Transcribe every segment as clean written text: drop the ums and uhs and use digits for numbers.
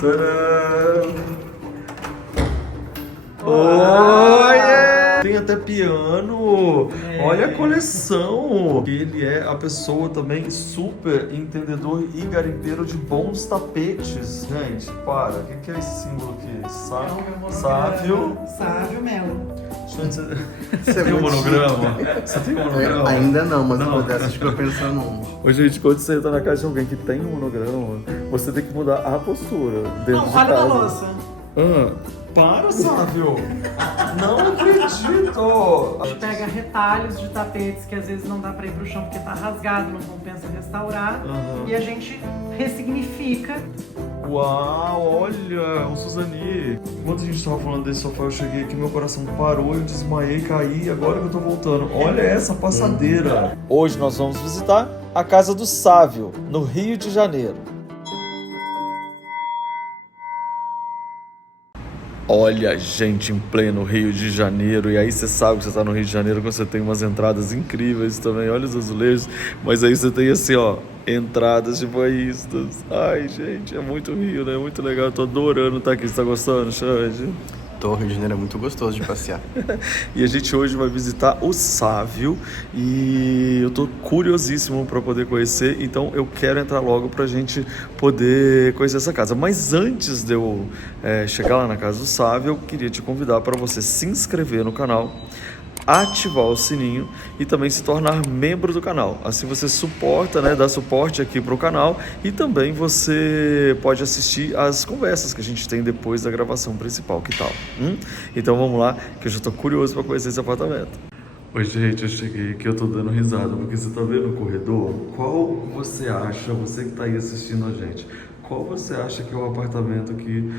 Tadã! Oiê! Tem até piano. Olha a coleção. Ele é a pessoa também super entendedor e garimpeiro de bons tapetes. Gente, para. O que é esse símbolo aqui? Sávio. Sávio Melo. Você tem um monograma? Você tem um monograma? Ainda não, mas não. Dessa acho que eu pensando num. Ô, gente, quando você entra na casa de alguém que tem um monograma, você tem que mudar a postura dentro de Olha casa. a louça. Para, Sávio! Não acredito! A gente pega retalhos de tapetes que às vezes não dá pra ir pro chão porque tá rasgado, não compensa restaurar. E a gente ressignifica. Uau, olha, um Suzani. Enquanto a gente tava falando desse sofá, eu cheguei aqui, meu coração parou, eu desmaiei, caí, agora que eu tô voltando. Olha essa passadeira. Hoje nós vamos visitar a casa do Sávio, no Rio de Janeiro. Olha, gente, em pleno Rio de Janeiro. E aí você sabe que você tá no Rio de Janeiro quando você tem umas entradas incríveis também. Olha os azulejos. Mas aí você tem assim, ó, entradas de banhistas. Ai, gente, é muito Rio, né? Muito legal. Eu tô adorando estar aqui. Você tá gostando, Xande? O Rio de Janeiro é muito gostoso de passear. E a gente hoje vai visitar o Sávio e eu tô curiosíssimo para poder conhecer, então eu quero entrar logo pra gente poder conhecer essa casa. Mas antes de eu chegar lá na casa do Sávio, eu queria te convidar para você se inscrever no canal, ativar o sininho e também se tornar membro do canal. Assim você suporta, né, dá suporte aqui para o canal e também você pode assistir as conversas que a gente tem depois da gravação principal, que tal? Então vamos lá, que eu já estou curioso para conhecer esse apartamento. Oi, gente, eu cheguei aqui, eu tô dando risada, porque você tá vendo o corredor? Qual você acha, você que tá aí assistindo a gente, qual você acha que é o apartamento que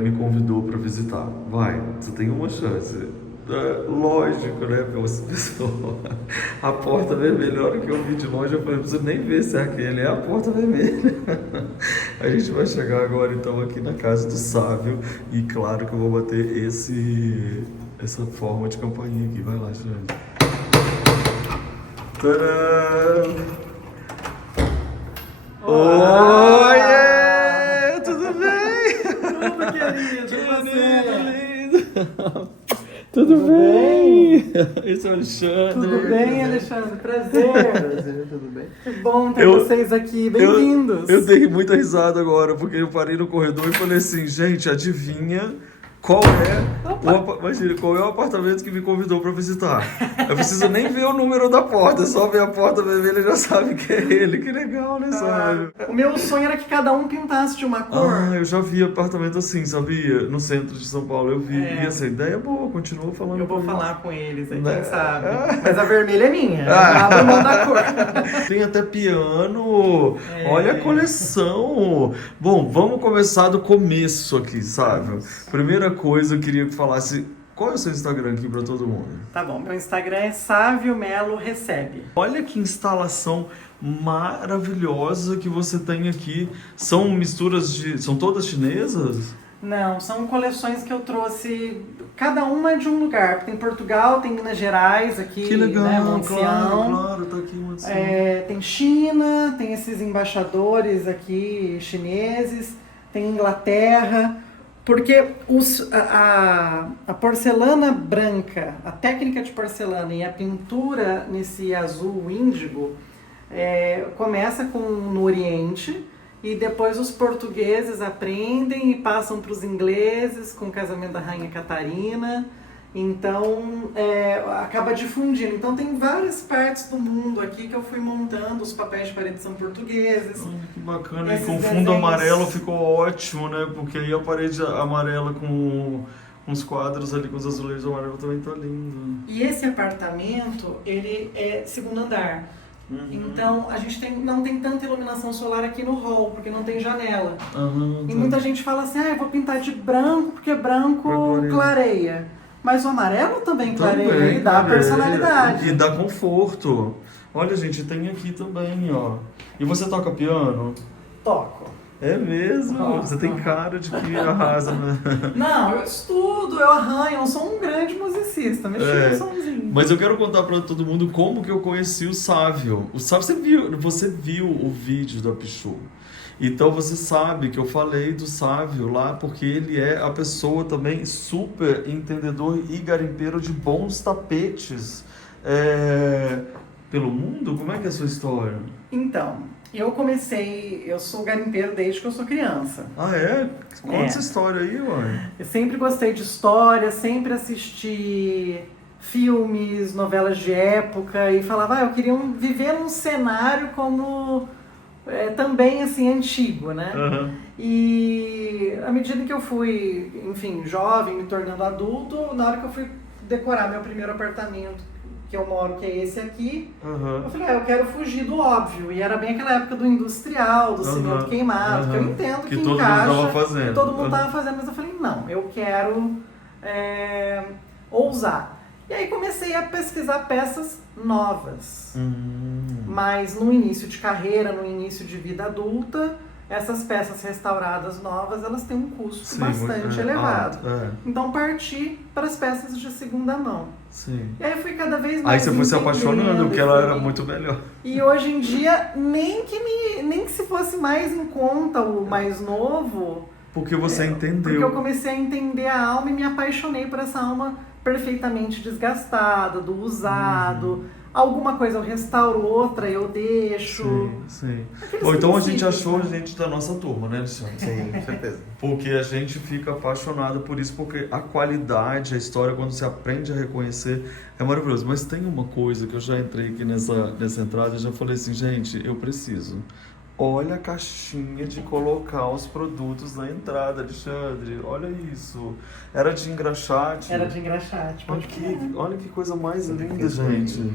me convidou para visitar? Vai, você tem uma chance. Lógico, né, pessoal? A porta vermelha, a hora que eu vi de longe, eu falei, não preciso nem ver se é aquele, é a porta vermelha. A gente vai chegar agora, então, aqui na casa do Sávio. E claro que eu vou bater essa forma de campainha aqui. Vai lá, gente. Tadã! Oiê! Tudo bem? Tudo, querido. Lindo! Tudo bem? Esse é o Alexandre. Tudo bem, Alexandre? Prazer. Prazer, tudo bem? Que bom ter vocês aqui. Bem-vindos. Eu dei muita risada agora, porque eu parei no corredor e falei assim, gente, adivinha qual é o apartamento que me convidou para visitar? Eu preciso nem ver o número da porta, só ver a porta vermelha e já sabe que é ele. Que legal, né, Sávio? O meu sonho era que cada um pintasse de uma cor. Eu já vi apartamento assim, sabia? No centro de São Paulo eu vi. E essa ideia é boa, continua falando. Eu vou falar com eles aí, quem Né? sabe. Mas a vermelha é minha. Eu abro mão da cor. Tem até piano. Olha a coleção. Bom, vamos começar do começo aqui, sabe? Primeira coisa, eu queria que falasse qual é o seu Instagram aqui para todo mundo. Tá bom, meu Instagram é Sávio Melo Recebe. Olha que instalação maravilhosa que você tem aqui. São misturas são todas chinesas? Não, são coleções que eu trouxe, cada uma de um lugar. Tem Portugal, tem Minas Gerais aqui, Que legal, né, Montião. claro, tá aqui Montião. Tem China, tem esses embaixadores aqui chineses, tem Inglaterra, porque a porcelana branca, a técnica de porcelana e a pintura nesse azul índigo começa no Oriente e depois os portugueses aprendem e passam para os ingleses com o casamento da Rainha Catarina. Então, acaba difundindo. Então, tem várias partes do mundo aqui que eu fui montando. Os papéis de parede são portugueses. Que bacana. E Esses com fundo desenhos. amarelo ficou ótimo, né? Porque aí a parede amarela com uns quadros ali com os azulejos amarelos também tá lindo. E esse apartamento, ele é segundo andar. Então, a gente não tem tanta iluminação solar aqui no hall, porque não tem janela. E muita gente fala assim, eu vou pintar de branco, porque branco clareia. Mas o amarelo também clareia e dá personalidade. E dá conforto. Olha, gente, tem aqui também, ó. E você toca piano? Toco. É mesmo? Nossa. Você tem cara de que arrasa, né? Não, eu estudo, eu arranho, eu não sou um grande musicista, mexi no somzinho. Mas eu quero contar pra todo mundo como que eu conheci o Sávio. O Sávio, você viu o vídeo da Pichu. Então você sabe que eu falei do Sávio lá, porque ele é a pessoa também super entendedor e garimpeiro de bons tapetes pelo mundo. Como é que é a sua história? Então, eu sou garimpeiro desde que eu sou criança. Ah, é? Conta É. essa história aí, ué. Eu sempre gostei de história, sempre assisti filmes, novelas de época e falava, eu queria viver num cenário como também assim antigo, né? Aham. E à medida que eu fui, enfim, jovem, me tornando adulto, na hora que eu fui decorar meu primeiro apartamento que eu moro, que é esse aqui, Aham. eu falei, eu quero fugir do óbvio. E era bem aquela época do industrial, do cimento queimado, que eu entendo que todo encaixa, mundo tava fazendo. que todo mundo estava fazendo, mas eu falei, não, eu quero ousar. E aí comecei a pesquisar peças novas. Mas no início de carreira, no início de vida adulta, essas peças restauradas novas, elas têm um custo Sim, bastante elevado. alto, Então parti para as peças de segunda mão. Sim. E aí fui cada vez Aí mais você foi se apaixonando, porque ela era fui- muito melhor. E hoje em dia, nem que se fosse mais em conta o mais novo, Porque você porque eu entendeu. comecei a entender a alma e me apaixonei por essa alma perfeitamente desgastada, do usado. Alguma coisa eu restauro, outra eu deixo. Sim, sim. Aqueles Bom, então a gente princípios, achou né? gente da nossa turma, né, Alexandre? Sim, com certeza. Porque a gente fica apaixonado por isso, porque a qualidade, a história, quando você aprende a reconhecer, é maravilhoso. Mas tem uma coisa que eu já entrei aqui nessa entrada e já falei assim, gente, eu preciso. Olha a caixinha de colocar os produtos na entrada, Alexandre. Olha isso. Era de engraxate. Era de engraxate. Olha que coisa mais linda, gente.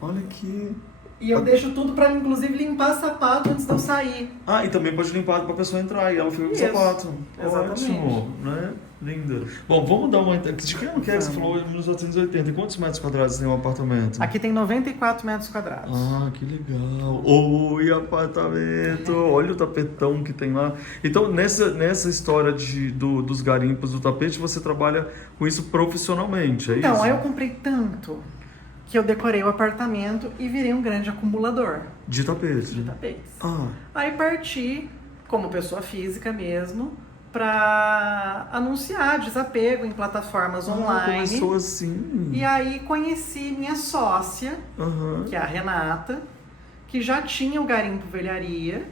Olha aqui. E eu deixo tudo pra, inclusive, limpar sapato antes de eu sair. Ah, e também pode limpar pra pessoa entrar e ela fica com o Isso, sapato. exatamente. Ótimo, né? Linda. Bom, vamos dar uma... De que ano que é que você falou? 1980. E quantos metros quadrados tem um apartamento? Aqui tem 94 metros quadrados. Ah, que legal. Oi, apartamento. Olha o tapetão que tem lá. Então, nessa história dos garimpos do tapete, você trabalha com isso profissionalmente, é Então, isso? aí eu comprei tanto que eu decorei o apartamento e virei um grande acumulador De tapete. de tapetes. Ah, Aí parti, como pessoa física mesmo, para anunciar desapego em plataformas online. começou assim. E aí conheci minha sócia, Aham. que é a Renata, que já tinha o Garimpo Velharia.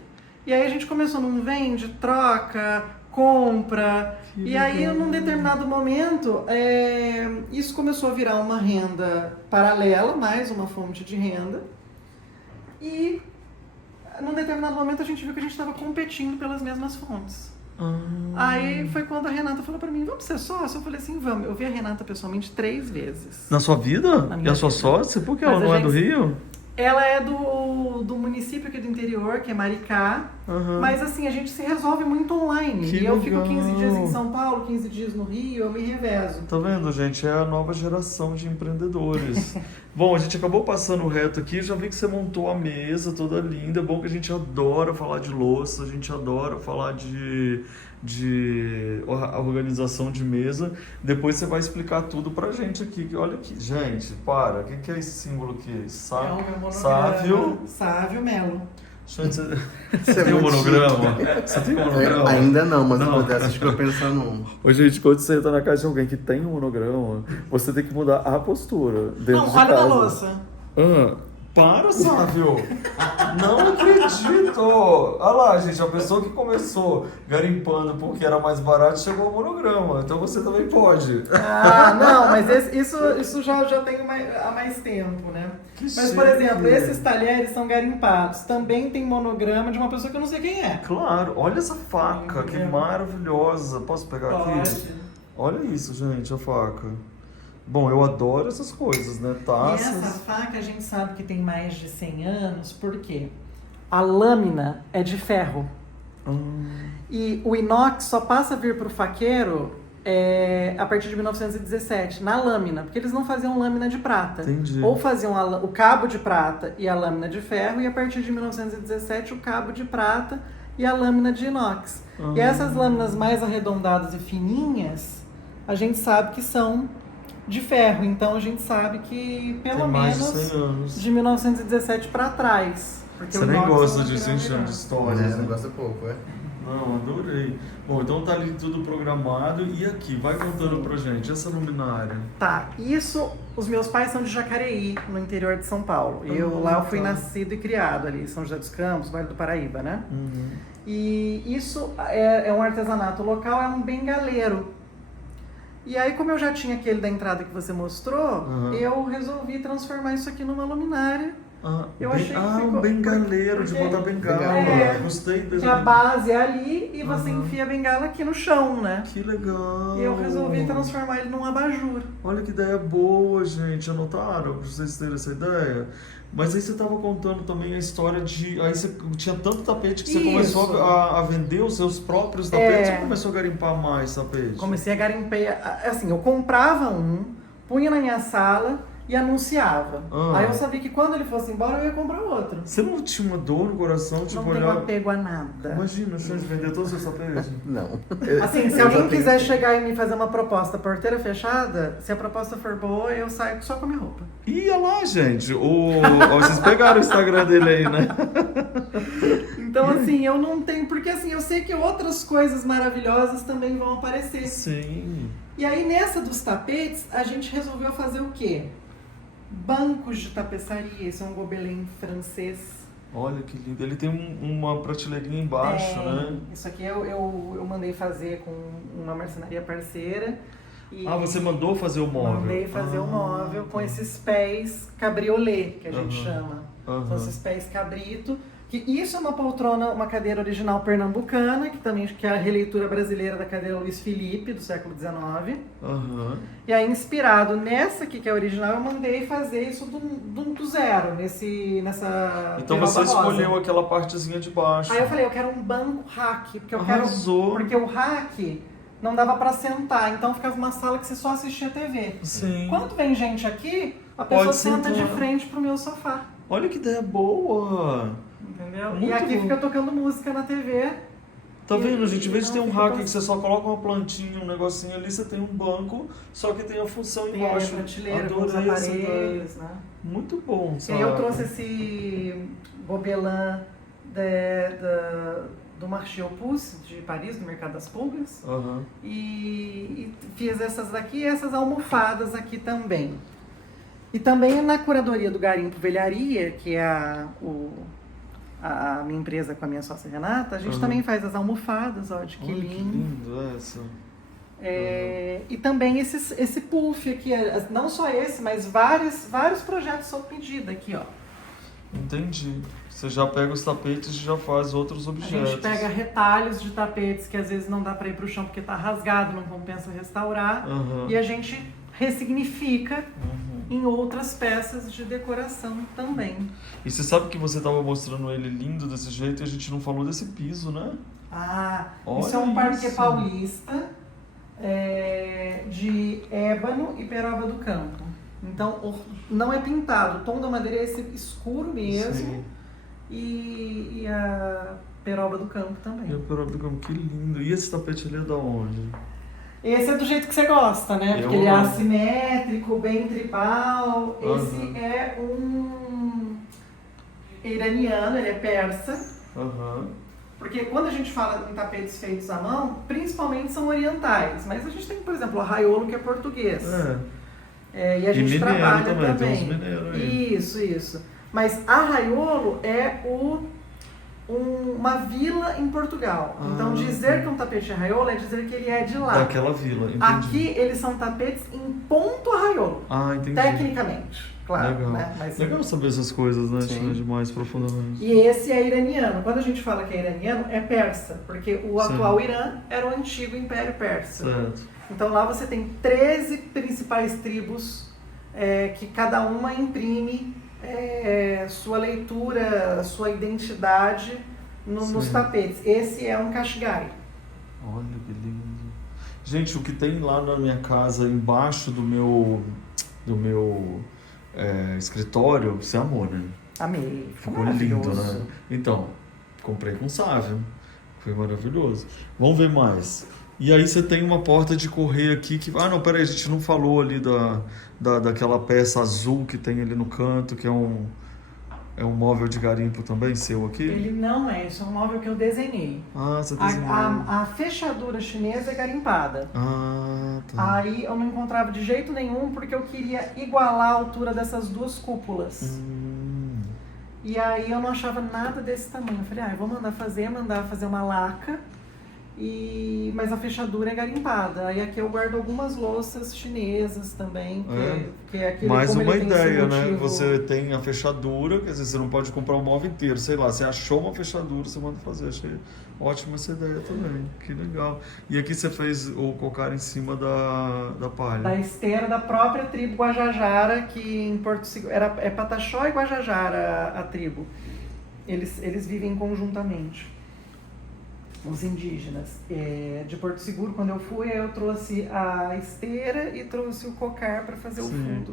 E aí a gente começou num vende, troca, compra. Que E aí, legal. num determinado momento, isso começou a virar uma renda paralela, mais uma fonte de renda. E num determinado momento a gente viu que a gente estava competindo pelas mesmas fontes. Aí foi quando a Renata falou pra mim, vamos ser sócio? Eu falei assim, vamos. Eu vi a Renata pessoalmente 3 vezes. Na sua vida? Na E minha a sua vida. sócia? Por que Mas ela a não é do gente- Rio? Ela é do município aqui do interior, que é Maricá. Aham. Mas assim, a gente se resolve muito online. Que e eu fico legal. 15 dias em São Paulo, 15 dias no Rio, eu me revezo. Tá vendo, gente? É a nova geração de empreendedores. Bom, a gente acabou passando reto aqui, já vi que você montou a mesa toda linda. É bom que a gente adora falar de louça, a gente adora falar de organização de mesa. Depois você vai explicar tudo pra gente aqui. Olha aqui, gente, para. O que é esse símbolo aqui? É o meu monograma. Sávio. Sávio Melo. Gente, você Isso é tem um muito monograma? Você tem um monograma? Ainda não, mas Não. uma dessas que eu pensando num. Ô, gente, quando você entra na casa de alguém que tem um monograma, você tem que mudar a postura dentro Não, de olha casa. na louça. Para, Sávio! Não acredito! Olha lá, gente, a pessoa que começou garimpando porque era mais barato chegou ao monograma. Então você também pode. Ah, não, mas isso já tem há mais tempo, né? Que Mas, por chique. exemplo, esses talheres são garimpados. Também tem monograma de uma pessoa que eu não sei quem é. Claro, olha essa faca, que maravilhosa. Posso pegar aqui? Pode. Olha isso, gente, a faca. Bom, eu adoro essas coisas, né? E Taças. essa faca a gente sabe que tem mais de 100 anos, porque a lâmina é de ferro. E o inox só passa a vir para o faqueiro a partir de 1917, na lâmina, porque eles não faziam lâmina de prata. Entendi. Ou faziam o cabo de prata e a lâmina de ferro, e a partir de 1917 o cabo de prata e a lâmina de inox. E essas lâminas mais arredondadas e fininhas, a gente sabe que são de ferro, então a gente sabe que pelo Tem mais de menos 100 anos. de 1917 para trás. Porque Você o nem inox gosta não disso, vai hein, Xande? virar. É, Histórias, não né? gosta pouco, é? Não, adorei. Bom, então tá ali tudo programado. E aqui, vai contando pra gente, essa luminária. Tá, isso, os meus pais são de Jacareí, no interior de São Paulo. Lá eu fui tá. nascido e criado ali, São José dos Campos, Vale do Paraíba, né? Uhum. E isso é um artesanato local, é um bengaleiro. E aí, como eu já tinha aquele da entrada que você mostrou, Uhum. eu resolvi transformar isso aqui numa luminária. Eu achei que um ficou- bengaleiro, de porque- botar bengala. É. Gostei desse. Que a base é ali e você Uhum. enfia a bengala aqui no chão, né? Que legal. E eu resolvi transformar ele num abajur. Olha que ideia boa, gente. Anotaram pra vocês terem essa ideia? Mas aí você tava contando também a história de... Aí você tinha tanto tapete que você Isso. começou a vender os seus próprios tapetes É. ou começou a garimpar mais tapete? Comecei a garimpar, assim, eu comprava um, punha na minha sala e anunciava. Ah. Aí eu sabia que quando ele fosse embora eu ia comprar outro. Você não tinha uma dor no coração, tipo, Não tenho olhar... apego a nada. Imagina, você vender todos os seus tapetes. Não. Assim, se Eu alguém já quiser tenho- chegar e me fazer uma proposta porteira fechada, se a proposta for boa, eu saio só com a minha roupa. Ia lá, gente. Ó, vocês pegaram o Instagram dele aí, né? Então, assim, eu não tenho... Porque, assim, eu sei que outras coisas maravilhosas também vão aparecer. Sim. E aí, nessa dos tapetes, a gente resolveu fazer o quê? Bancos de tapeçaria. Esse é um gobelin francês. Olha que lindo. Ele tem uma prateleirinha embaixo, né? Isso aqui eu mandei fazer com uma marcenaria parceira. E Ah, você mandou fazer o móvel? mandei fazer o móvel com esses pés cabriolé, que a gente chama. São esses pés cabrito. Que isso é uma poltrona, uma cadeira original pernambucana, que é a releitura brasileira da cadeira Luiz Felipe, do século XIX. Aham. E aí, inspirado nessa aqui, que é a original, eu mandei fazer isso do zero, nessa Então peroba você rosa. escolheu aquela partezinha de baixo. Aí eu falei, eu quero um banco rack, porque eu Arrasou. quero. Porque o rack não dava pra sentar, então ficava uma sala que você só assistia TV. Sim. Quando vem gente aqui, a pessoa Pode senta sentar. de frente pro meu sofá. Olha que ideia boa. Entendeu? Muito e aqui bom. fica tocando música na TV. Tá vendo, gente? Em vez de ter um Não, rack fica que você só coloca uma plantinha, um negocinho ali, você tem um banco, só que tem a função Tem aí a embaixo. prateleira com os Adorei essa ideia. aparelhos, né? Muito bom, E sabe? aí eu trouxe esse gobelin do Marché aux Puces, de Paris, do Mercado das Pulgas. Aham. E fiz essas daqui e essas almofadas aqui também. E também na curadoria do Garimpo Velharia, que é a minha empresa com a minha sócia Renata, a gente Uhum. também faz as almofadas, ó, de Olha que quilim. lindo essa. E também esse puff aqui, não só esse, mas vários projetos sob medida aqui, ó. Entendi. Você já pega os tapetes e já faz outros A objetos. gente pega retalhos de tapetes que às vezes não dá para ir pro chão porque tá rasgado, não compensa restaurar. Aham. E a gente ressignifica Uhum. em outras peças de decoração também. E você sabe que você estava mostrando ele lindo desse jeito e a gente não falou desse piso, né? Isso é um Olha parquet isso. paulista de ébano e peroba do campo. Então, não é pintado, o tom da madeira é esse escuro mesmo. Sim. E a peroba do campo E também. a peroba do campo, que lindo. E esse tapete ali é da onde? Esse é do jeito que você gosta, né? Eu Porque ele é amo. assimétrico, bem tribal. Esse Aham. é um iraniano, ele é persa. Aham. Porque quando a gente fala em tapetes feitos à mão, principalmente são orientais. Mas a gente tem, por exemplo, o arraiolo, que é português. E a gente mineiro trabalha também, também. tem uns mineiros aí. Isso. Mas arraiolo é uma vila em Portugal. Então dizer que um tapete de arraiolo é dizer que ele é de lá. Daquela vila, entendi. Aqui eles são tapetes em ponto arraiolo. Entendi. Tecnicamente, claro. Legal. Né? Mas, Legal saber essas coisas, né? Sim. De mais profundamente. E esse é iraniano. Quando a gente fala que é iraniano, é persa. Porque o Sim. atual Irã era o antigo Império Persa. Certo. Então lá você tem 13 principais tribos que cada uma imprime sua leitura, sua identidade nos Sim. tapetes. Esse é um Kashgai. Olha que lindo. Gente, o que tem lá na minha casa, embaixo do meu escritório, você amou, né? Amei. Ficou lindo, né? Então, comprei com Sávio. Foi maravilhoso. Vamos ver mais. E aí você tem uma porta de correr aqui que... não, peraí, a gente não falou ali daquela peça azul que tem ali no canto, que é É um móvel de garimpo também, seu aqui? Ele não é, isso é um móvel que eu desenhei. Ah, você desenhou. A fechadura chinesa é garimpada. Ah, tá. Aí eu não encontrava de jeito nenhum porque eu queria igualar a altura dessas duas cúpulas. E aí eu não achava nada desse tamanho. Eu falei, eu vou mandar fazer uma laca, mas a fechadura é garimpada. Aí aqui eu guardo algumas louças chinesas também, que é aquele, mais como uma ele tem esse ideia, né? motivo- Você tem a fechadura, quer dizer, você não pode comprar o móvel inteiro, sei lá, você achou uma fechadura, você manda fazer. Achei ótima essa ideia também, que legal. E aqui você fez o cocar em cima da palha. Da esteira da própria tribo Guajajara, que em Porto Seguro... É Pataxó e Guajajara a tribo. Eles vivem conjuntamente, os indígenas. De Porto Seguro, quando eu fui, eu trouxe a esteira e trouxe o cocar para fazer o fundo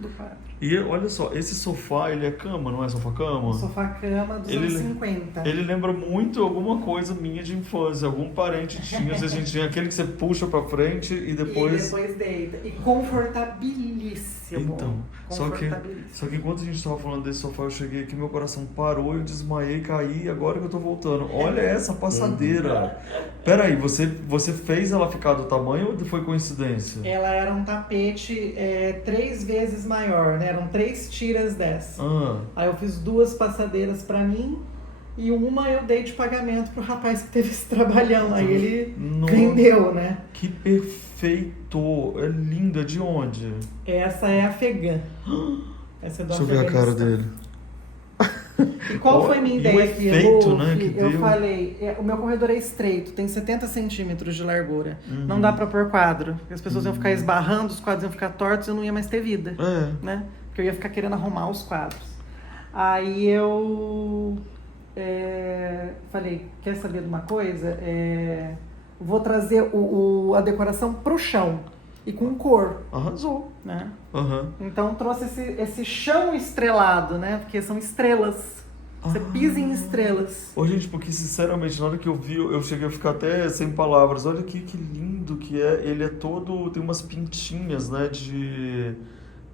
do quadro. E olha só, esse sofá, ele é cama, não é sofá-cama? O sofá-cama dos anos 50. Ele lembra muito alguma coisa minha de infância, algum parente tinha, às vezes a gente tinha aquele que você puxa pra frente e depois deita. E confortabilíssimo. Então, só que enquanto a gente estava falando desse sofá, eu cheguei aqui, meu coração parou, eu desmaiei, caí, e agora que eu tô voltando. Olha essa passadeira. Peraí, você fez ela ficar do tamanho ou foi coincidência? Ela era um tapete 3 vezes maior, né? Eram 3 tiras dessa. Aí eu fiz 2 passadeiras pra mim e uma eu dei de pagamento pro rapaz que teve esse trabalhão. Aí ele vendeu, né? Que perfeito! É linda, de onde? Essa é afegã. Essa é do Deixa eu ver a cara dele. E qual foi a minha ideia aqui? Efeito, né, que eu deu. falei, o meu corredor é estreito, tem 70 centímetros de largura. Não dá pra pôr quadro. As pessoas iam ficar esbarrando, os quadros iam ficar tortos e eu não ia mais ter vida. Né? Porque eu ia ficar querendo arrumar os quadros. Aí eu falei, quer saber de uma coisa? Vou trazer a decoração pro chão. E com cor. Arrasou. Né? Então trouxe esse chão estrelado, né? Porque são estrelas. Você pisa em estrelas. Ô, gente, porque sinceramente, na hora que eu vi, eu cheguei a ficar até sem palavras. Olha aqui que lindo que é. Ele é todo... Tem umas pintinhas, né?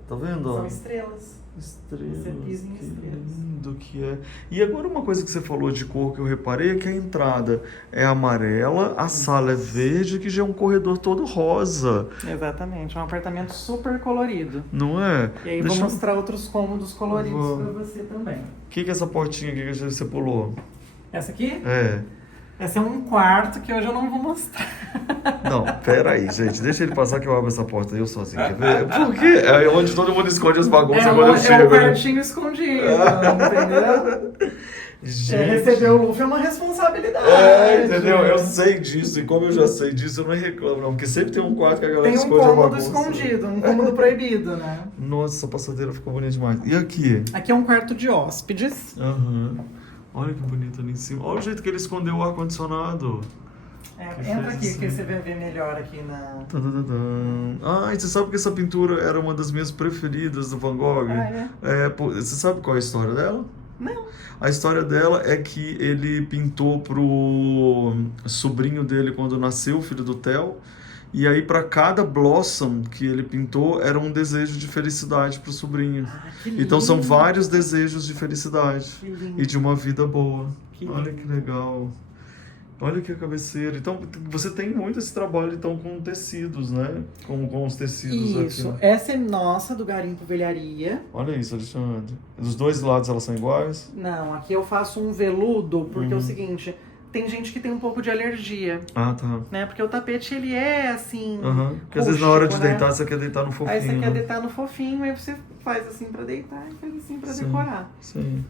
Tá vendo? São estrelas. Estrelas. Você pisa em que estrelas. lindo que é. E agora uma coisa que você falou de cor que eu reparei é que a entrada é amarela, a sala é verde, que já é um corredor todo rosa. Exatamente, um apartamento super colorido. Não é? E aí vou mostrar outros cômodos coloridos pra você também. O que é essa portinha aqui que você pulou? Essa aqui? É. Esse é um quarto que hoje eu não vou mostrar. Não, peraí, gente. Deixa ele passar que eu abro essa porta eu sozinho. Quer ver? Por quê? É onde todo mundo esconde as bagunças quando eu chego. É um quartinho escondido, entendeu? Gente. Receber o Luffy é uma responsabilidade. Entendeu? Eu sei disso. E como eu já sei disso, eu não reclamo, não. Porque sempre tem um quarto que a galera tem um esconde a cômodo bagunça. escondido, um cômodo proibido, né? Nossa, essa passadeira ficou bonita demais. E aqui? Aqui é um quarto de hóspedes. Olha que bonito ali em cima. Olha o jeito que ele escondeu o ar-condicionado. Entra aqui que você vai ver melhor aqui na... E você sabe que essa pintura era uma das minhas preferidas do Van Gogh? Você sabe qual é a história dela? Não. A história dela é que ele pintou pro sobrinho dele quando nasceu, o filho do Theo. E aí, para cada blossom que ele pintou, era um desejo de felicidade pro sobrinho. Então, são vários desejos de felicidade e de uma vida boa. Olha que legal. Olha que cabeceira. Então, você tem muito esse trabalho então, com tecidos, né? Com os tecidos aqui. Isso. Essa é nossa, do Garimpo Velharia. Olha isso, Alexandre. Dos dois lados elas são iguais? Não, aqui eu faço um veludo, porque é o seguinte... Tem gente que tem um pouco de alergia. Ah, tá. Né? Porque o tapete, ele é assim... Porque às vezes na hora de deitar, você quer deitar no fofinho. Aí você quer deitar no fofinho, aí você faz assim pra deitar e faz assim pra decorar. Sim.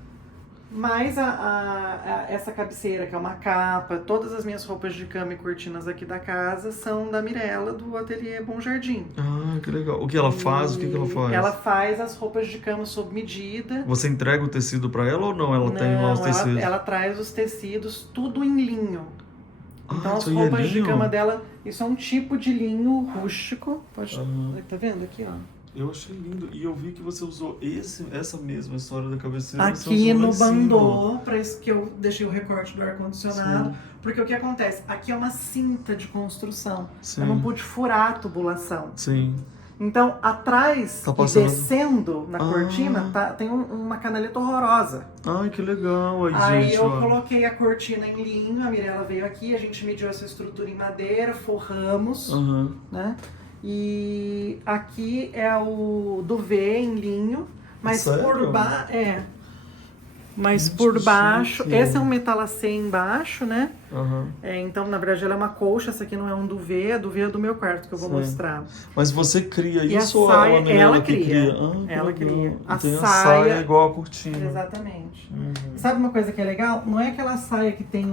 Mas essa cabeceira, que é uma capa, todas as minhas roupas de cama e cortinas aqui da casa são da Mirella, do Ateliê Bom Jardim. Ah, que legal. O que ela faz? O que ela faz? Ela faz as roupas de cama sob medida. Você entrega o tecido pra ela ou não? Ela tem lá os tecidos? Ela traz os tecidos tudo em linho. Então as isso aí roupas é de linho? cama dela, isso é um tipo de linho rústico. Pode, tá vendo aqui, ó? Eu achei lindo. E eu vi que você usou essa mesma história da cabeceira. Aqui no bandô, para isso que eu deixei o recorte do ar-condicionado. Porque o que acontece? Aqui é uma cinta de construção. Sim. Eu não pude furar a tubulação. Sim. Então, atrás Tá e passando- descendo na Ah. cortina, tem uma canaleta horrorosa. Ai, que legal. Aí, Aí gente, eu ó. coloquei a cortina em linho, a Mirella veio aqui, a gente mediu essa estrutura em madeira, forramos, Aham. né? E aqui é o duvet em linho, mas Sério? por baixo... Mas Gente, por que baixo, chique. esse é um metalacê embaixo, né? Aham. Então, na verdade, ela é uma colcha, essa aqui não é um duvet, a duvet é do meu quarto que eu vou Sim. mostrar. Mas você cria E a isso ou saia, a Mirella ela que cria. Ah, que Ela legal. cria. A Tem a saia- saia é igual a cortina. Exatamente. Uhum. Sabe uma coisa que é legal? Não é aquela saia que tem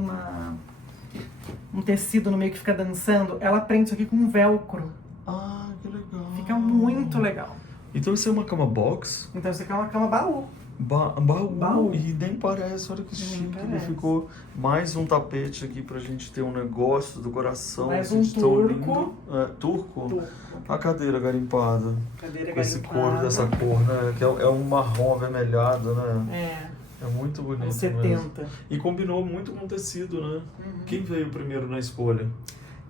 um tecido no meio que fica dançando, ela prende isso aqui com um velcro. Ah, que legal. Fica muito legal. Então isso é uma cama box? Então isso aqui é uma cama baú. Baú. Baú. E nem parece, olha que Nem chique. Ele parece. ficou mais um tapete aqui pra gente ter um negócio do coração. Mais assim, um de tão turco. lindo. É, turco? Turco. A cadeira garimpada. Cadeira Com esse garimpada. couro dessa cor, né? Que é um marrom avermelhado, né? É muito bonito Anos mesmo. 70. E combinou muito com o tecido, né? Uhum. Quem veio primeiro na escolha?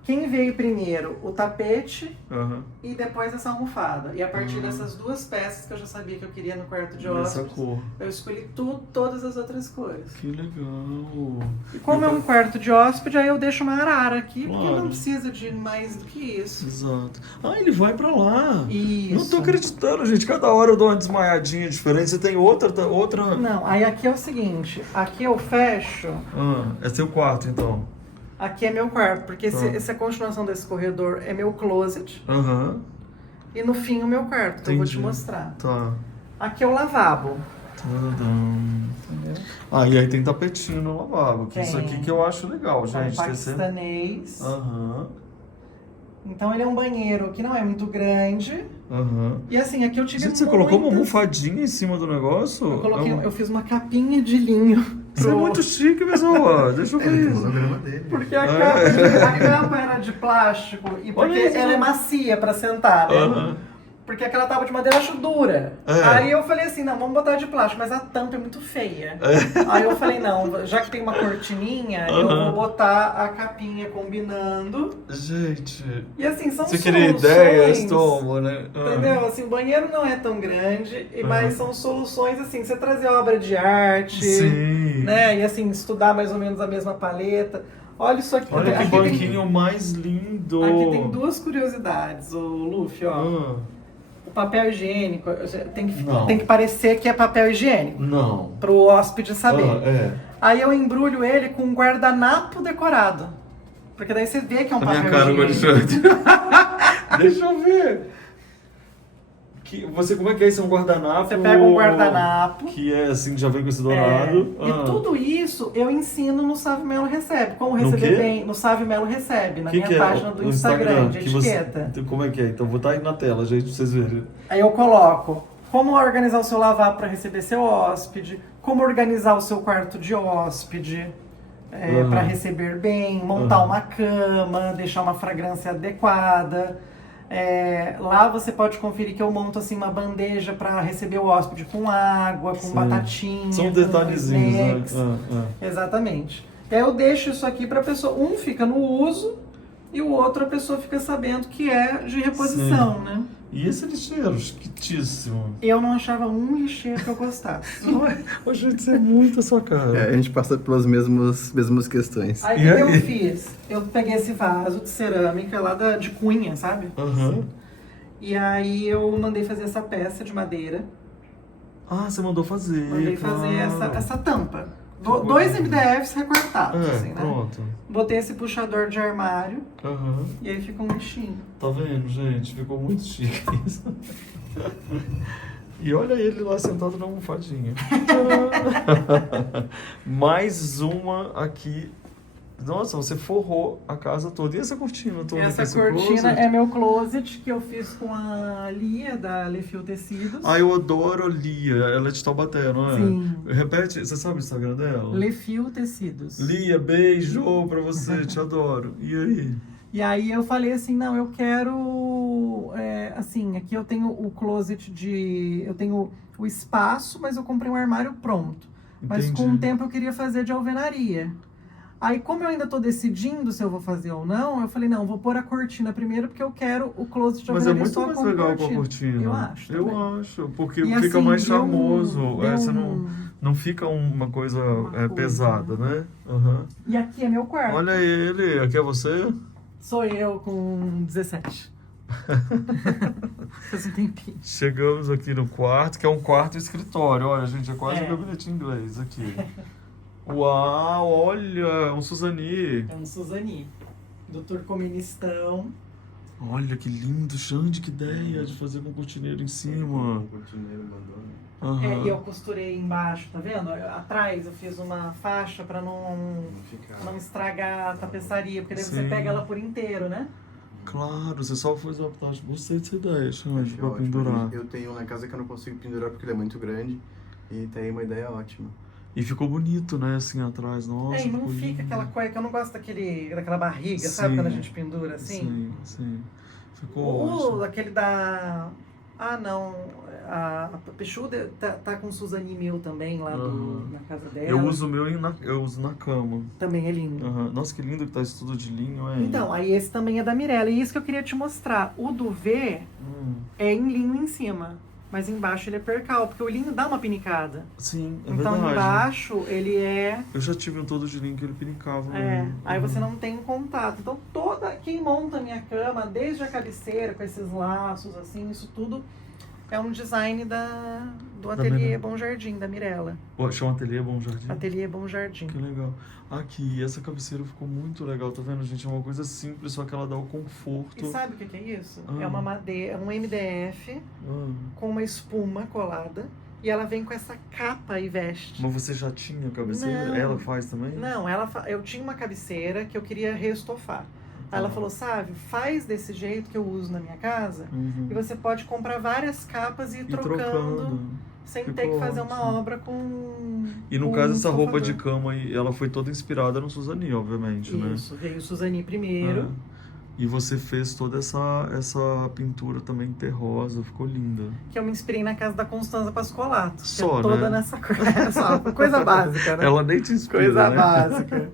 Quem veio primeiro? O tapete Aham. e depois essa almofada. E a partir dessas duas peças que eu já sabia que eu queria no quarto de Nessa hóspedes, cor. eu escolhi todas as outras cores. Que legal. E como é um quarto de hóspede, aí eu deixo uma arara aqui, porque Claro. não precisa de mais do que isso. Exato. Ah, ele vai pra lá. Isso. Não tô acreditando, gente. Cada hora eu dou uma desmaiadinha diferente. Você tem outra? Não, aí aqui é o seguinte, aqui eu fecho, Ah, é seu quarto, então. aqui é meu quarto, porque Tá. essa continuação desse corredor é meu closet, Aham. e no fim o meu quarto, que eu vou te Entendi. mostrar. Tá. Aqui é o lavabo, Tadam. entendeu? Ah, e aí tem tapetinho no lavabo. Que isso Tem. aqui que eu acho legal, É um gente. Ter sempre- paquistanês. Aham. Então ele é um banheiro que não é muito grande. Aham. E assim, aqui eu tive Gente, você colocou uma muitas- almofadinha em cima do negócio? Eu coloquei, É um- eu fiz uma capinha de linho. Isso é muito chique, pessoal. Deixa eu Ele ver tem o isso. programa dele. Porque a É. capa era de plástico e porque Olha isso. ela é macia pra sentar, né? Aham. Porque aquela tábua de madeira eu acho dura. É. Aí eu falei assim, não, vamos botar de plástico, mas a tampa é muito feia. Aí eu falei, não, já que tem uma cortininha, eu Aham. vou botar a capinha combinando. Gente, E assim, são você queria soluções, ideias, toma, né? Ah. Entendeu? Assim, o banheiro não é tão grande, mas são soluções assim, você trazer obra de arte, Sim. né? E assim, estudar mais ou menos a mesma paleta. Olha isso aqui. Olha que aqui banquinho mais lindo. Aqui tem duas curiosidades, o Luffy, ó. Ah, O papel higiênico Não. tem que parecer que é papel higiênico, não. pro hóspede saber. Ah, é. Aí eu embrulho ele com um guardanapo decorado. Porque daí você vê que é um A minha papel cara, higiênico. Alexandre. Deixa eu ver. Como é que é isso? É um guardanapo? Você pega um guardanapo. Que é assim, já vem com esse É, dourado. E tudo isso eu ensino no Sávio Melo Recebe. Como No receber quê? bem no Sávio Melo Recebe, na Que minha que é? página do No Instagram, de que você- etiqueta. Então, como é que é? Então vou estar aí na tela, gente, pra vocês verem. Aí eu coloco como organizar o seu lavabo para receber seu hóspede, como organizar o seu quarto de hóspede para receber bem, montar uma cama, deixar uma fragrância adequada. Lá você pode conferir que eu monto assim uma bandeja para receber o hóspede com água, com Sim. batatinha, São com detalhezinhos, né? snacks. Exatamente. E aí eu deixo isso aqui para a pessoa, um fica no uso e o outro a pessoa fica sabendo que é de reposição, né? E esse lixeiro, chiquitíssimo. Eu não achava um lixeiro que eu gostasse. Ô, gente, isso é muito a sua cara. A gente passa pelas mesmas questões. Aí o E que eu aí? fiz? Eu peguei esse vaso de cerâmica lá de cunha, sabe? Aham. E aí eu mandei fazer essa peça de madeira. Ah, você mandou fazer. Mandei fazer claro. essa tampa. Que Dois bonito. MDFs recortados, assim, né? Pronto. Botei esse puxador de armário Aham. e aí fica um lixinho. Tá vendo, gente? Ficou muito chique isso. E olha ele lá sentado na almofadinha. Mais uma aqui. Nossa, você forrou a casa toda. E essa cortina toda? Essa esse cortina closet? é meu closet que eu fiz com a Lia, da Lefil Tecidos. Ah, eu adoro a Lia. Ela é de Taubaté, não é? Sim. Repete, você sabe o Instagram dela? Lefil Tecidos. Lia, beijo pra você, te adoro. E aí? E aí eu falei assim, não, eu quero, assim, aqui eu tenho o closet eu tenho o espaço, mas eu comprei um armário pronto. Mas Entendi. com o tempo eu queria fazer de alvenaria. Aí, como eu ainda tô decidindo se eu vou fazer ou não, eu falei, não, vou pôr a cortina primeiro, porque eu quero o closet de Mas é alvenaria muito só mais com legal com a cortina. Eu acho. Eu também. acho, porque E fica assim, mais deu charmoso. deu Você não fica uma coisa coisa, pesada, né? Uhum. E aqui é meu quarto. Olha ele, aqui é você? Sou eu com 17. Faz um tempinho. Chegamos aqui no quarto, que é um quarto escritório. Olha, gente, é quase um É. gabinete inglês aqui. Uau, olha, um Suzani. É um Suzani, do Turcomenistão. Olha que lindo, Xande, que ideia de fazer com cortineiro em cima. O cortineiro mandou, né? Aham. E eu costurei embaixo, tá vendo? Atrás eu fiz uma faixa pra não estragar a tapeçaria, porque daí você Sim. pega ela por inteiro, né? Claro, você só fez uma parte. Gostei dessa ideia, Xande, Achei pra ótimo. pendurar. Eu tenho um na casa que eu não consigo pendurar porque ele é muito grande. E tá aí uma ideia ótima. E ficou bonito, né, assim, atrás. Nossa, E não ficou fica lindo. aquela coisa que eu não gosto daquela barriga, sabe? Sim. Quando a gente pendura assim. Sim, sim. Ficou ótimo. Aquele da... Ah, não. A Peixuda tá com o Suzani meu também, lá na casa dela. Eu uso o meu eu uso na cama. Também é lindo. Aham. Nossa, que lindo que tá isso tudo de linho, hein? Então, aí esse também é da Mirella. E isso que eu queria te mostrar. O duvet é em linho em cima, mas embaixo ele é percal, porque o linho dá uma pinicada. Sim, é Então verdade. embaixo ele é... Eu já tive um todo de linho que ele pinicava. Aí você não tem contato. Então quem monta a minha cama, desde a cabeceira, com esses laços, assim, isso tudo é um design do Ateliê Mirella. Bom Jardim, da Mirella. Pô, chama Ateliê Bom Jardim? Ateliê Bom Jardim. Que legal. Aqui, essa cabeceira ficou muito legal, tá vendo, gente? É uma coisa simples, só que ela dá o conforto. E sabe o que é isso? Ah. É uma madeira, um MDF Ah. com uma espuma colada. E ela vem com essa capa e veste. Mas você já tinha a cabeceira? Não. Ela faz também? Não, eu tinha uma cabeceira que eu queria reestofar. Aí ela falou, Sávio, faz desse jeito que eu uso na minha casa. Uhum. E você pode comprar várias capas e ir E trocando, sem ter Ficou que fazer uma ótimo. obra com... E no com caso, um essa roupa de estofador. cama, ela foi toda inspirada no Suzani, obviamente, né? Isso, veio o Suzani primeiro. E você fez toda essa pintura também terrosa, ficou linda. Que eu me inspirei na casa da Constanza Pascolato. Que Só, é toda né? nessa só, coisa básica, né? Ela nem te inspira, Coisa né? básica.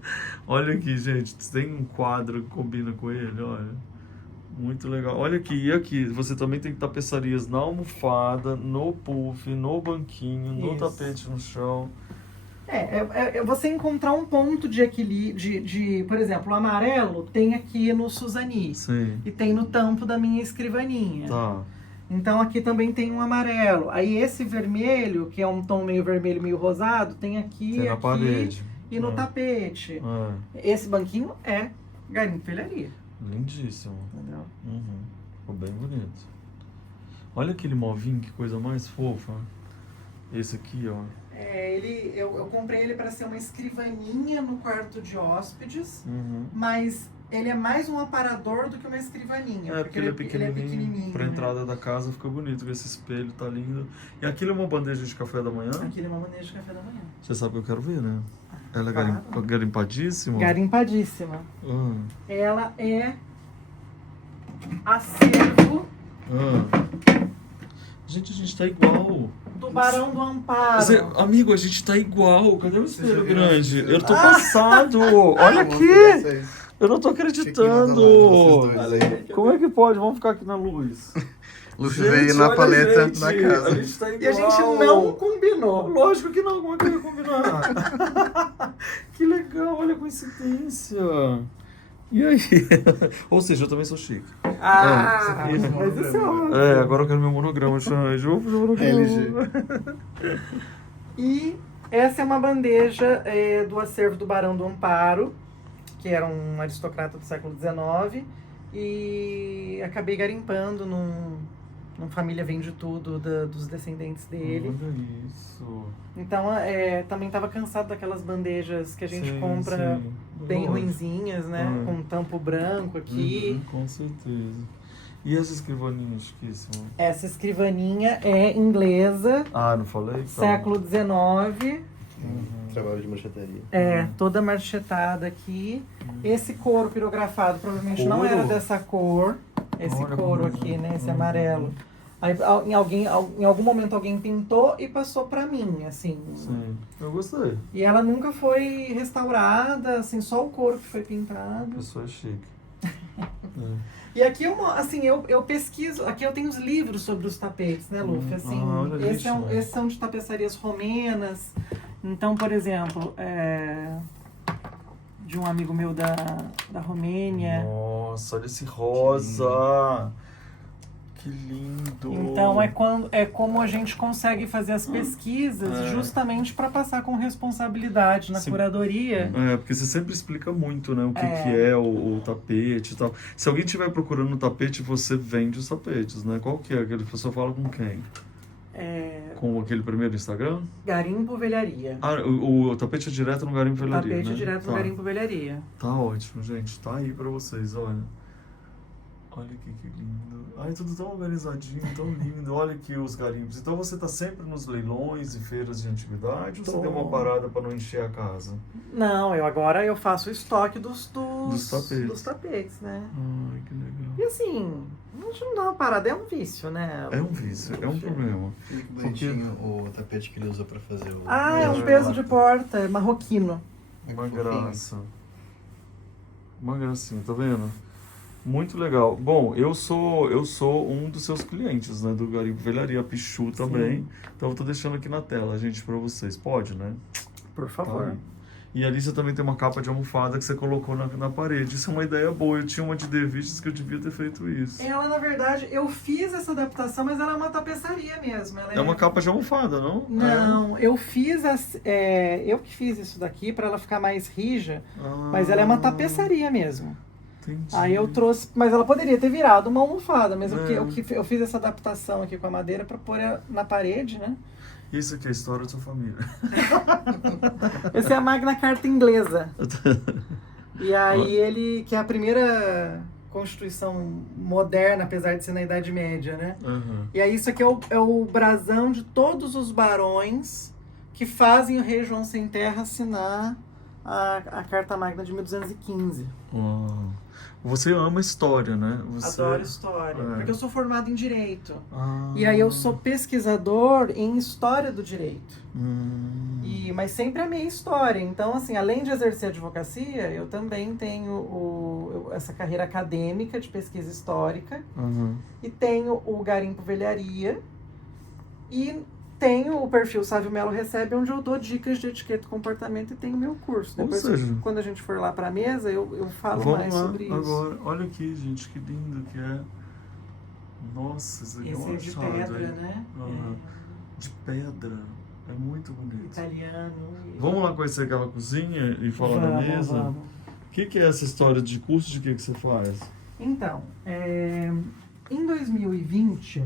Olha aqui, gente, tem um quadro que combina com ele, olha. Muito legal. Olha aqui, e aqui, você também tem tapeçarias na almofada, no puff, no banquinho, no Isso. tapete no chão. É você encontrar um ponto de equilíbrio, por exemplo, o amarelo tem aqui no Suzani. Sim. E tem no tampo da minha escrivaninha. Tá. Então aqui também tem um amarelo. Aí esse vermelho, que é um tom meio vermelho, meio rosado, tem aqui, Tem na aqui parede. e no tapete. É. Esse banquinho é garimpelharia. Lindíssimo. Entendeu? Uhum. Ficou bem bonito. Olha aquele movinho, que coisa mais fofa. Esse aqui, ó. Eu comprei ele para ser uma escrivaninha no quarto de hóspedes, Uhum. mas ele é mais um aparador do que uma escrivaninha. É, porque ele é pequenininho. Pra né? entrada da casa fica bonito, com esse espelho, tá lindo. E aquilo é uma bandeja de café da manhã? Aquele é uma bandeja de café da manhã. Você sabe que eu quero ver, né? Ela é Claro. garimpadíssima? Garimpadíssima. Ah, Ela é acervo ah. Gente, a gente tá igual. do Barão do Amparo. Amigo, a gente tá igual. Cadê o espelho viram grande? esse Eu tô passado. Olha aqui. Eu não tô acreditando. Como é que pode? Vamos ficar aqui na luz. Luz Gente, veio na olha, paleta gente, da A casa. gente tá igual. E a gente não combinou. Lógico que não. Como é que eu ia combinar? Que legal. Olha a coincidência. E aí? Ou seja, eu também sou chique. Mas isso é óbvio. Agora eu quero meu monograma, Xande. Vou fazer monograma. LG. E essa é uma bandeja do acervo do Barão do Amparo, que era um aristocrata do século XIX, e acabei garimpando num Família Vende Tudo dos descendentes dele. Olha isso. Então, também estava cansado daquelas bandejas que a gente Sim, compra sim. bem Lógico. ruinzinhas, né? Com tampo branco aqui. Com certeza. E essa escrivaninha chiquíssima? Essa escrivaninha é inglesa, Ah, não falei? século XIX. Trabalho de marchetaria. Toda marchetada aqui. Esse couro pirografado provavelmente não Couro? era dessa cor. Esse Olha couro como- aqui, né? Esse amarelo. Aí em algum momento alguém pintou e passou pra mim, assim. Sim, eu gostei. E ela nunca foi restaurada, assim, só o couro que foi pintado. Pessoa é chique. E aqui eu pesquiso, aqui eu tenho os livros sobre os tapetes, né, Luffy? Assim, olha isso, né? esses são de tapeçarias romenas. Então, por exemplo, de um amigo meu da Romênia. Nossa, olha esse rosa! Que lindo! Então é como a gente consegue fazer as pesquisas justamente para passar com responsabilidade na Sim. curadoria. Porque você sempre explica muito, né? O que é o tapete e tal. Se alguém estiver procurando um tapete, você vende os tapetes, né? Qual que é? Aquele pessoa fala com quem? Com aquele primeiro Instagram? Garimpo Velharia. O tapete é direto no Garimpo Velharia, Tapete né? direto no Garimpo Velharia. Tá ótimo, gente. Tá aí pra vocês, olha. Olha aqui que lindo. Ai, tudo tão organizadinho, tão lindo. Olha aqui os garimpos. Então você tá sempre nos leilões e feiras de antiguidade ou você deu uma parada pra não encher a casa? Não, agora eu faço o estoque dos tapetes, né? Ai, que legal. E assim, não dá uma parada, é um vício, né? É um vício, é um problema. Olha que bonitinho o tapete que ele usou pra fazer o... É um peso de porta, é marroquino. Uma graça. Uma gracinha, tá vendo? Muito legal. Bom, eu sou um dos seus clientes, né? Do Garimpo Velharia, a Pichu também. Sim. Então eu tô deixando aqui na tela, gente, pra vocês. Pode, né? Por favor. Tá. E ali você também tem uma capa de almofada que você colocou na parede. Isso é uma ideia boa. Eu tinha uma de Devistes que eu devia ter feito isso. Ela, na verdade, eu fiz essa adaptação, mas ela é uma tapeçaria mesmo. Ela é uma capa de almofada, não? Não, eu fiz eu que fiz isso daqui pra ela ficar mais rija, mas ela é uma tapeçaria mesmo. Entendi. Aí eu trouxe, mas ela poderia ter virado uma almofada, mas eu fiz essa adaptação aqui com a madeira pra pôr na parede, né? Isso aqui é a história da sua família. Essa é a Magna Carta inglesa. E aí que é a primeira Constituição moderna, apesar de ser na Idade Média, né? Uhum. E aí isso aqui é o brasão de todos os barões que fazem o rei João Sem Terra assinar a Carta Magna de 1215. Você ama história, né? Adoro história, porque eu sou formado em Direito. E aí eu sou pesquisador em História do Direito. Mas sempre amei história. Então, assim, além de exercer advocacia, eu também tenho essa carreira acadêmica de pesquisa histórica. E tenho o Garimpo Velharia. E tenho o perfil Sávio Melo Recebe, onde eu dou dicas de etiqueta e comportamento e tenho meu curso. Depois, quando a gente for lá para a mesa, eu falo mais sobre isso. Agora, olha aqui, gente, que lindo que é. Nossa, isso aqui é um de achado, pedra, aí. né? De pedra. É muito bonito. Italiano. Vamos lá conhecer aquela cozinha e falar na mesa? Vamos. O que é essa história de curso? De que você faz? Então, em 2020...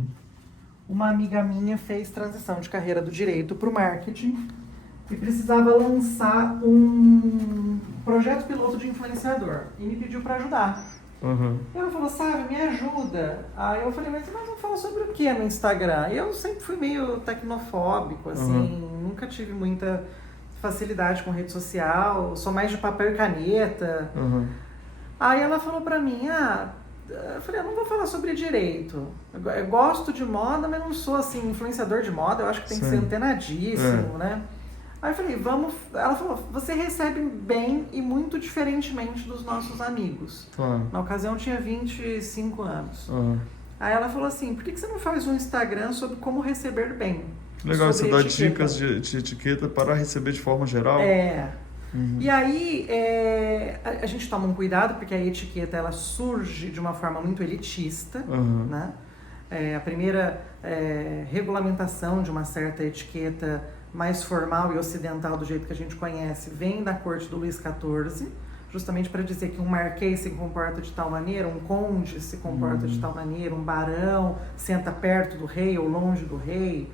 uma amiga minha fez transição de carreira do direito para o marketing e precisava lançar um projeto piloto de influenciador e me pediu para ajudar. E ela falou, sabe, me ajuda. Aí eu falei, mas vamos falar sobre o que no Instagram? E eu sempre fui meio tecnofóbico, assim, nunca tive muita facilidade com rede social, sou mais de papel e caneta. Aí ela falou para mim, eu falei, eu não vou falar sobre direito. Eu gosto de moda, mas não sou, assim, influenciador de moda. Eu acho que tem que ser antenadíssimo, né? Aí eu falei, vamos... Ela falou, você recebe bem e muito diferentemente dos nossos amigos. Na ocasião eu tinha 25 anos. Aí ela falou assim, por que você não faz um Instagram sobre como receber bem? Legal, você dá dicas de etiqueta para receber de forma geral? E aí, a gente toma um cuidado, porque a etiqueta ela surge de uma forma muito elitista, né? A primeira regulamentação de uma certa etiqueta mais formal e ocidental, do jeito que a gente conhece, vem da corte do Luís XIV, justamente para dizer que um marquês se comporta de tal maneira, um conde se comporta de tal maneira, um barão senta perto do rei ou longe do rei.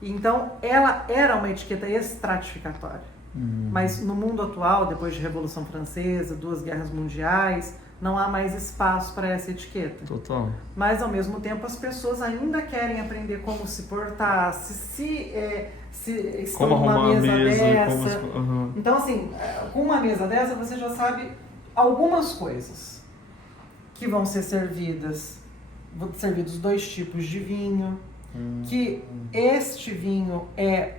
Então, ela era uma etiqueta estratificatória. Mas no mundo atual, depois de Revolução Francesa, 2 guerras mundiais, não há mais espaço para essa etiqueta. Total. Mas, ao mesmo tempo, as pessoas ainda querem aprender como se portar, se estão numa mesa dessa. Então, assim, com uma mesa dessa, você já sabe algumas coisas que vão ser servidas vou servir dos 2 tipos de vinho, que este vinho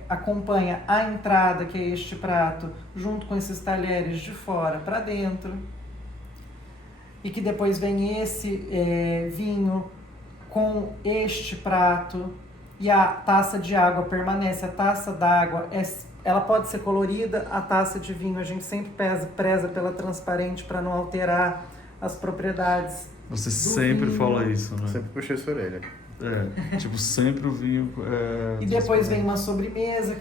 acompanha a entrada, que é este prato, junto com esses talheres de fora para dentro, e que depois vem esse vinho com este prato, e a taça de água permanece. A taça d'água, ela pode ser colorida, a taça de vinho a gente sempre preza pela transparente para não alterar as propriedades. Você sempre vinho. fala isso, né? Sempre puxei sua orelha. Tipo, sempre o vinho... E depois vem uma sobremesa,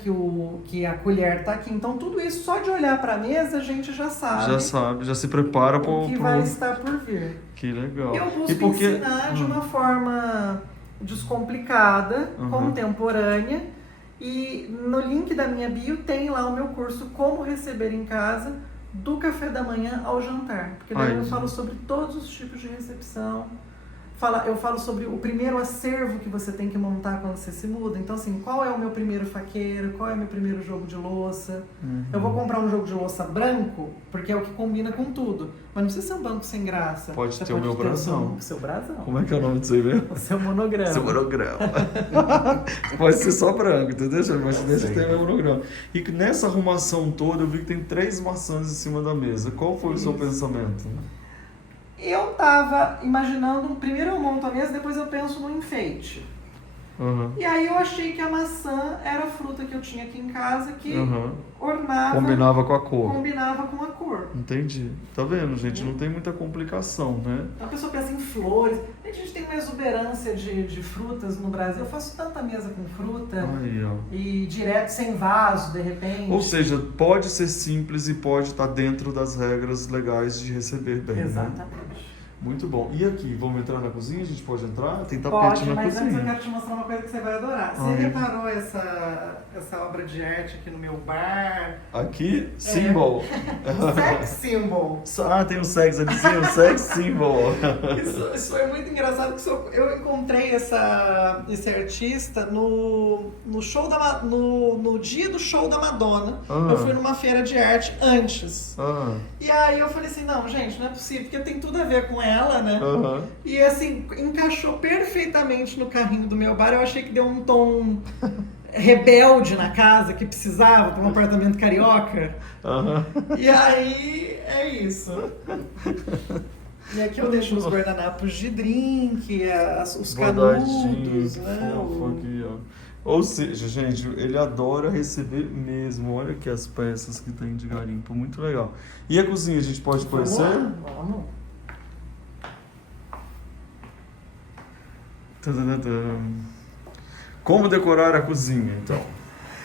que a colher tá aqui. Então, tudo isso, só de olhar para a mesa, a gente já sabe. Já se prepara para o que vai estar por vir. Que legal. Eu busco ensinar de uma forma descomplicada, contemporânea. E no link da minha bio tem lá o meu curso Como Receber em Casa, do café da manhã ao jantar. Porque daí eu falo sobre todos os tipos de recepção. Eu falo sobre o primeiro acervo que você tem que montar quando você se muda. Então, assim, qual é o meu primeiro faqueiro? Qual é o meu primeiro jogo de louça? Eu vou comprar um jogo de louça branco, porque é o que combina com tudo. Mas não precisa ser um banco sem graça. Pode ter o meu brasão. O seu brasão. Como é que é o nome disso aí mesmo? O seu monograma. Seu monograma. Pode ser só branco, entendeu? Mas deixa eu ter meu monograma. E nessa arrumação toda, eu vi que tem 3 maçãs em cima da mesa. Qual foi o seu pensamento? Eu tava imaginando, primeiro eu monto a mesa, depois eu penso no enfeite. E aí eu achei que a maçã era a fruta que eu tinha aqui em casa, que ornava... Combinava com a cor. Combinava com a cor. Entendi. Tá vendo, gente? Não tem muita complicação, né? A pessoa pensa em flores. A gente tem uma exuberância de frutas no Brasil. Eu faço tanta mesa com fruta. Aí, ó. E direto, sem vaso, de repente. Ou seja, pode ser simples e pode estar dentro das regras legais de receber bem. Exatamente. Né? Muito bom. E aqui, vamos entrar na cozinha? A gente pode entrar? Tem tapete pode, na mas cozinha. antes eu quero te mostrar uma coisa que você vai adorar. Você reparou essa obra de arte aqui no meu bar? Aqui, symbol. Sex symbol. Tem um sex ali sim, um sex symbol. Isso é muito engraçado, que eu encontrei esse artista no dia do show da Madonna. Eu fui numa feira de arte antes. E aí eu falei assim, não, gente, não é possível, porque tem tudo a ver com ela, né? E assim, encaixou perfeitamente no carrinho do meu bar. Eu achei que deu um tom rebelde na casa, que precisava para um apartamento carioca. E aí, é isso. E aqui eu deixo os guardanapos de drink, os canudos, né? Aqui, ó. Ou seja, gente, ele adora receber mesmo. Olha aqui as peças que tem de garimpo, muito legal. E a cozinha, a gente pode conhecer? Vamos. Como decorar a cozinha, então?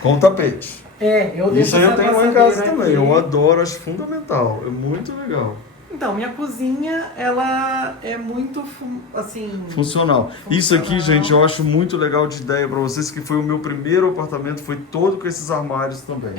Com tapete. Eu deixo isso aí eu tenho lá em casa aqui. também. Eu adoro, acho fundamental. É muito legal. Então, minha cozinha, ela é muito, assim... Funcional. Isso aqui, gente, eu acho muito legal de ideia pra vocês, que foi o meu primeiro apartamento, foi todo com esses armários também.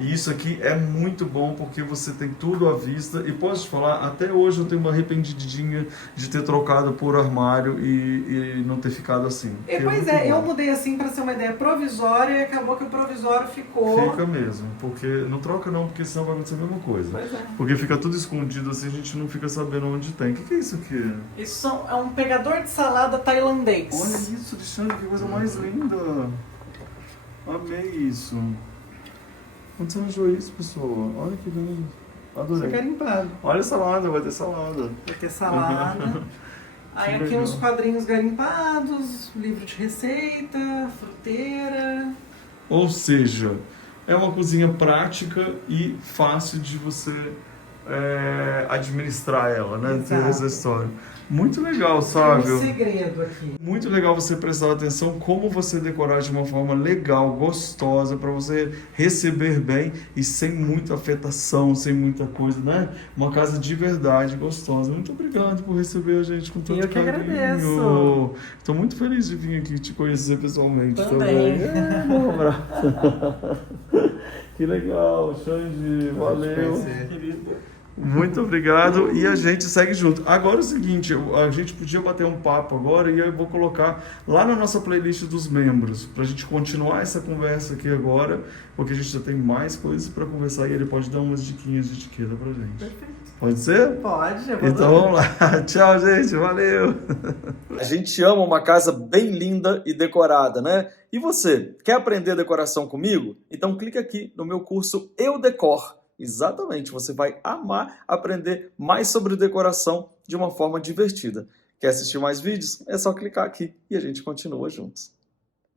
E isso aqui é muito bom, porque você tem tudo à vista. E posso te falar, até hoje eu tenho uma arrependidinha de ter trocado por armário e não ter ficado assim. Pois é, eu mudei assim pra ser uma ideia provisória e acabou que o provisório ficou... Fica mesmo, porque não troca não, porque senão vai acontecer a mesma coisa. Pois é. Porque fica tudo escondido assim, a gente não fica sabendo onde tem. O que é isso aqui? Isso é um pegador de salada tailandês. Olha isso, Alexandre, que coisa mais linda. Amei isso. Onde você achou isso, pessoal? Olha que lindo. Adorei. Garimpado. Olha a salada, vai ter salada. Vai ter salada. Aí aqui uns quadrinhos garimpados, livro de receita, fruteira. Ou seja, é uma cozinha prática e fácil de você administrar ela, né? Ter essa história. Muito legal, sabe? Tem um segredo aqui. Muito legal você prestar atenção como você decorar de uma forma legal, gostosa, para você receber bem e sem muita afetação, sem muita coisa, né? Uma casa de verdade, gostosa. Muito obrigado por receber a gente com tanto carinho. Eu que agradeço. Estou muito feliz de vir aqui te conhecer pessoalmente também. Um abraço. Que legal, Xande. Valeu. Querido. Muito obrigado e a gente segue junto. Agora é o seguinte, a gente podia bater um papo agora e eu vou colocar lá na nossa playlist dos membros, pra gente continuar essa conversa aqui agora, porque a gente já tem mais coisas para conversar e ele pode dar umas diquinhas de etiqueta pra gente. Perfeito. Pode ser? Pode, eu vou Então vamos lá. Tchau, gente. Valeu. A gente ama uma casa bem linda e decorada, né? E você, quer aprender decoração comigo? Então clica aqui no meu curso Eu Decor. Exatamente, você vai amar aprender mais sobre decoração de uma forma divertida. Quer assistir mais vídeos? É só clicar aqui e a gente continua juntos.